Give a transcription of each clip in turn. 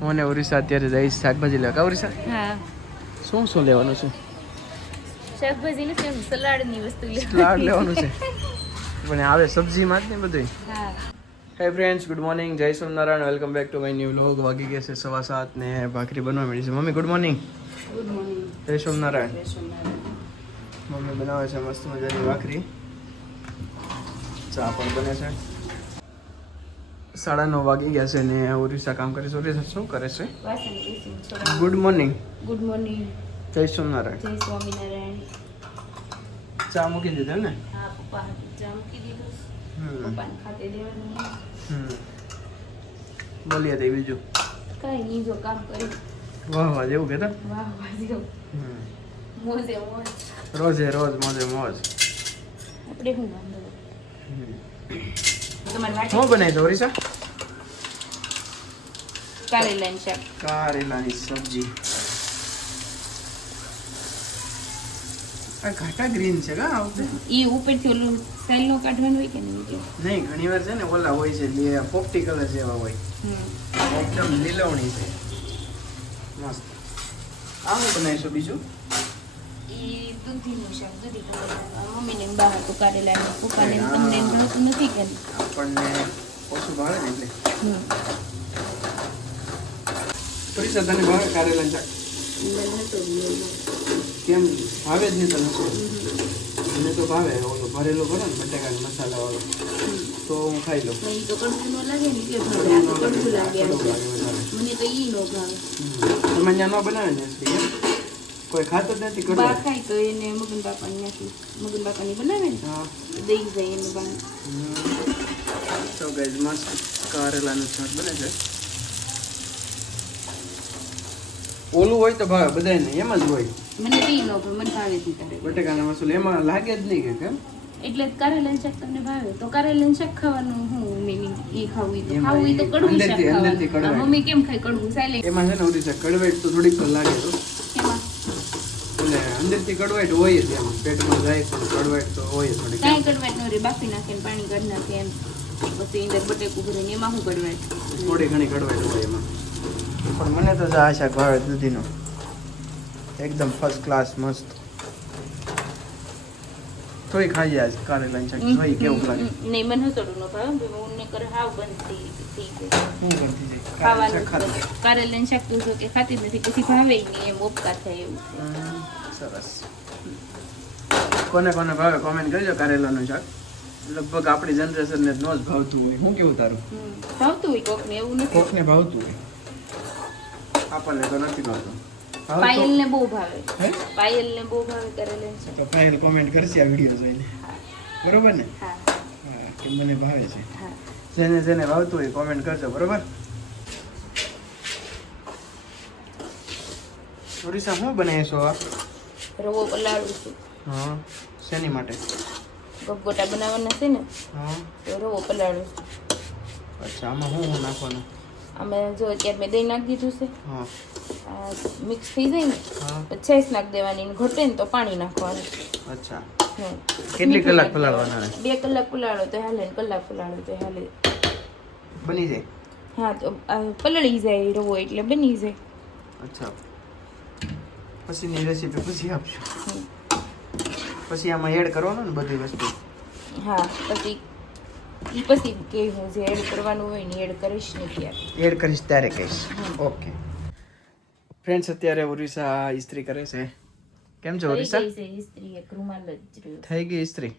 હું ને ઓરિસ્સા અત્યારે જઈશ શાકભાજી લેવા. કા ઓરિસ્સા? હા. શું શું લેવાનું છે? શાકભાજી વસ્તુ સલાડ લેવાનું છે. પણ આવે સબ્જીમાં જ ને બધું હા. હે friends good morning Jai Somnarayan welcome back to my new vlog વાગી ગયા છે સવા સાત ને ભાખરી બનવા મળી છે. Mummy good morning good morning Jai Somnarayan mummy બનાવે છે મસ્ત મજાની ભાખરી. ચા પણ બને છે. સાડા નવ વાગી ગયા છે ને ઓરિસ્સા કામ કરે છે. ઓરિસ્સા શું કરે છે? ગુડ મોર્નિંગ ગુડ મોર્નિંગ જય સ્વામિનારાયણ. જય સ્વામિનારાયણ. ચા મૂકી દીધો ને હા પપ્પા ચા મૂકી દીધું. હમ. પપ્પાને ખાતે દેવાનું. હમ. બોલીએ તે બીજું. કઈ નહીં જો કામ કરી વાહ વાહ જેવું કહેતા વાહ વાહ જેવું. હમ. મોજે મોજ. રોજે રોજ મોજે મોજ. આપણે શું વાંધો? હમ. હું બનાવી દઉં ઓરિસ્સા કારેલાનું શાક. કારેલાની સબ્જી. આ ઘાટા ગ્રીન છે કા આવતે ઈ ઉપરથી ઓલું સેલનો કાઢવાનું હોય કે નહીં? નહીં ઘણી વાર છે ને ઓલા હોય છે લે પોપટી કલર જેવા હોય. હમ. એકદમ લીલવણી છે. મસ્ત. આ હું બનાવીશું બીજું? ઈ દૂધીનું શાક દૂધી કલર મમ્મીને ને બહાર તો કાઢેલા પપ્પાને ને. તમને ને ભાવતું નથી કે આપણને ઓછું ભાવે ને એટલે. હમ. ઓરિસ્સા તને ભાવે કારેલા શાક કેમ ભાવે જ નહીં તને મને તો ભાવે ઓલું ભરેલું કરો ને બટાકા મસાલા વાળો. તો હું ખાઈ લઉં. તમે ત્યાં ન બનાવે ને કોઈ ખાતર જ નથી બા કડવા ખાય તો એને મગન બાપાની નાખી મગન બાપાની બનાવે ને? હા. દઈ જાય એને બા તો ગાઈઝ મસ્ત કારેલાનું શાક બને છે. ઓલું હોય તો ભાવે બધાને એમ જ હોય. મને નો ભાવે મને ભાવે જ નહીં બટેકાના મસાલો એમાં લાગે જ નહીં કે કેમ એટલે જ શાક તમને ભાવે? તો કારેલાનું શાક ખાવાનું હું ઈ ખાવું તો ખાવું તો કડવું શાક ખાવાનું. મમ્મી કેમ ખાય કડવું? સાયલે. એમાં છે ને ઓલી છે કડવાઈટ તો થોડીક તો લાગે તો એમાં? એટલે અંદરથી કડવાઈટ હોય જ એમ. પેટમાં જાય પણ કડવાઈટ તો હોય જ થોડીક કાંઈ કડવાટ ન રે બાફી નાખે ને પાણી કાઢી નાખે એમ. પછી અંદર બટેકું ભરીને એમાં શું કડવાટ થોડી ઘણી કડવાઈટ હોય એમાં. પણ મને તો આ શાક ભાવે દૂધીનો. એકદમ ફર્સ્ટ ક્લાસ મસ્ત. તોય ખાઈ આજ કારેલા શાક જોઈ કેવું લાગે? નહીં મને હસડું ન ભાવે? હું ને કર હાવ બનતી થઈ થઈ ગયું શું કરતી જાય ખાવાનું કારેલાનું શાક જ બધું. કારેલાનું શાક તો જો કે ખાતી નથી પછી ભાવે નહીં એમ ઉપકાર થાય એવું. સરસ. કોને કોને ભાવે કોમેન્ટ કરજો કારેલાનું શાક. લગભગ આપણી જનરેશનને નો જ ભાવતું હોય. શું કેવું તારું? ભાવતું હોય કોકને એવું નથી. કોકને ભાવતું હોય? આપણને તો નથી ભાવતું ભાવતું- પાયલ ને બહુ ભાવે. હે? પાયલ ને બહુ ભાવે કરેલે તો પાયલ કોમેન્ટ કરશે આ વિડિયો જોઈને. બરોબર ને? હા. કે મને ભાવે છે. જેને જેને ભાવતું હોય કોમેન્ટ કરજો બરોબર? ઓરિસ્સા શું બનાવીશું આ? રવો પલાળું છું. હા શેની માટે? ગોટા બનાવવાના છે ને હા. તો રવો પલાળું છું. અચ્છા આમાં શું નાખવાનું? અમે જો અત્યારે મેં દહીં નાખી દીધું છે. હા. મિક્સ થઈ જાય ને છેસ નાખી દેવાની ને ઘટે ને તો પાણી નાખવાનું. અચ્છા. કેટલી કલાક પલાળવાના બે કલાક પલાળો તો હાલે ને કલાક પલાળો તો હાલે. બની જાય? હા તો પલળી જાય રવો એટલે બની જાય. અચ્છા. પછીની રેસીપી પછી આપશો. હમ. પછી આમાં એડ કરવાનું ને બધી વસ્તુ? હા પછી ઈ પછી કે હું જે એડ કરવાનું હોય ને એડ કરીશ ને ત્યારે. એડ કરીશ ત્યારે કહીશ. ઓકે ફ્રેન્ડ્સ અત્યારે ઓરિસ્સા ઇસ્ત્રી કરે છે. કેમ છે ઓરિસ્સા થઈ ગઈ છે ઇસ્ત્રી એક રૂમાલ જ રહ્યો થઈ ગઈ ઇસ્ત્રી?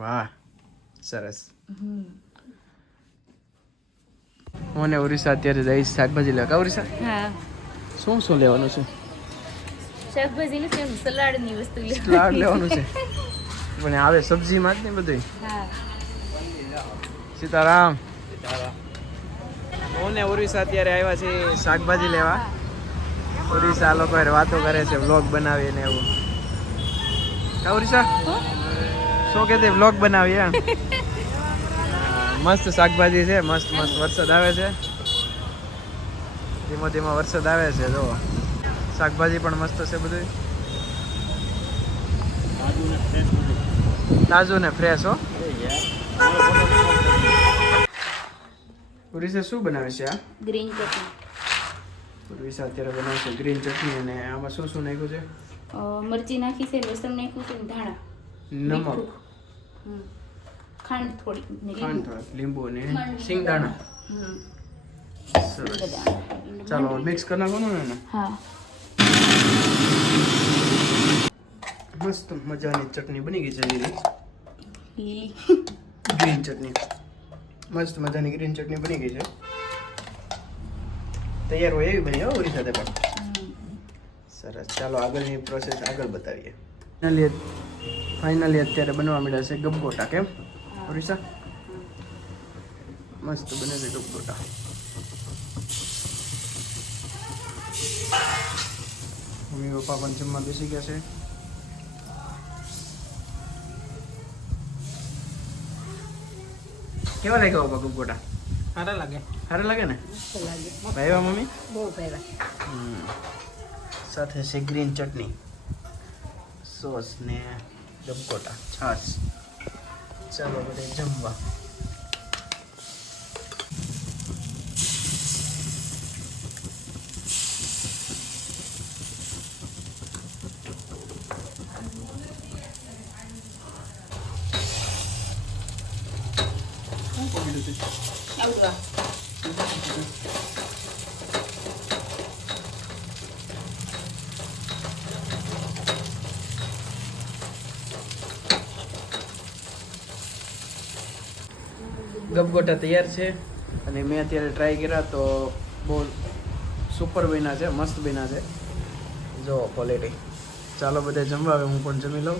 વાહ સરસ. હું ને ઓરિસ્સા અત્યારે જઈશ શાકભાજી લેવા. કા ઓરિસ્સા હા. શું શું લેવાનું છે? શાકભાજી નથી એમ સલાડની વસ્તુ સલાડ લેવાનું છે. પણ આવે સબ્જીમાં જ ને બધું હા. સીતારામ. હું ને ઓરિસ્સા અત્યારે આવ્યા છે શાકભાજી લેવા. ઓરિસા લોકો વાતો કરે છે વ્લોગ બનાવીને એવું. કા ઓરિસા શું કે તે વ્લોગ બનાવીએ એમ? મસ્ત શાકભાજી છે મસ્ત મસ્ત વરસાદ આવે છે. ધીમો ધીમો વરસાદ આવે છે જો શાકભાજી પણ મસ્ત છે બધું. તાજું ને ફ્રેશ હો. ઓરિસ્સા શું બનાવે છે આ? ગ્રીન ચટણી. વિશા અત્યારે બનાવે છે ગ્રીન ચટણી અને આમાં શું શું નાખ્યું છે? મરચી નાખી છે લસણ નાખ્યું છે ધાણા. નમક. ખાંડ થોડી ખાંડ થોડી લીંબુ અને સિંગદાણા સરસ. ચાલો મિક્સ કરી નાખવાનું ને હા. મસ્ત મજાની ચટણી બની ગઈ છે લીલી. લીલી. ગ્રીન ચટણી. મસ્ત મજાની ગ્રીન ચટણી બની ગઈ છે. તૈયાર હોય એવી બની ઓરી સાથે પણ. સરસ. ચાલો, આગળની પ્રોસેસ આગળ બતાવીએ. ફાઇનલી ફાઇનલી અત્યારે બનવા મળ્યા છે ગબગોટા, કેમ? ઓરિસા? મસ્ત બને છે ગબગોટા. મમ્મી પપ્પા પણ જમવા બેસી ગયા છે. કેવા લાગ્યા બાપા ગબગોટા સારા લાગે. સારા લાગે ને? લાગે. ભાઈવા મમ્મી? બહુ ભાઈવા. સાથે છે ગ્રીન ચટણી સોસ ને ગબગોટા છાશ. ચાલો બધે જમવા. શું પકડ્યું છે? આવજો આ. ગબગોટા તૈયાર છે અને મેં અત્યારે ટ્રાય કર્યા તો બહુ સુપર બન્યા છે, મસ્ત બન્યા છે જો ક્વોલિટી ચાલો, બધા જમવા હું પણ જમી લઉં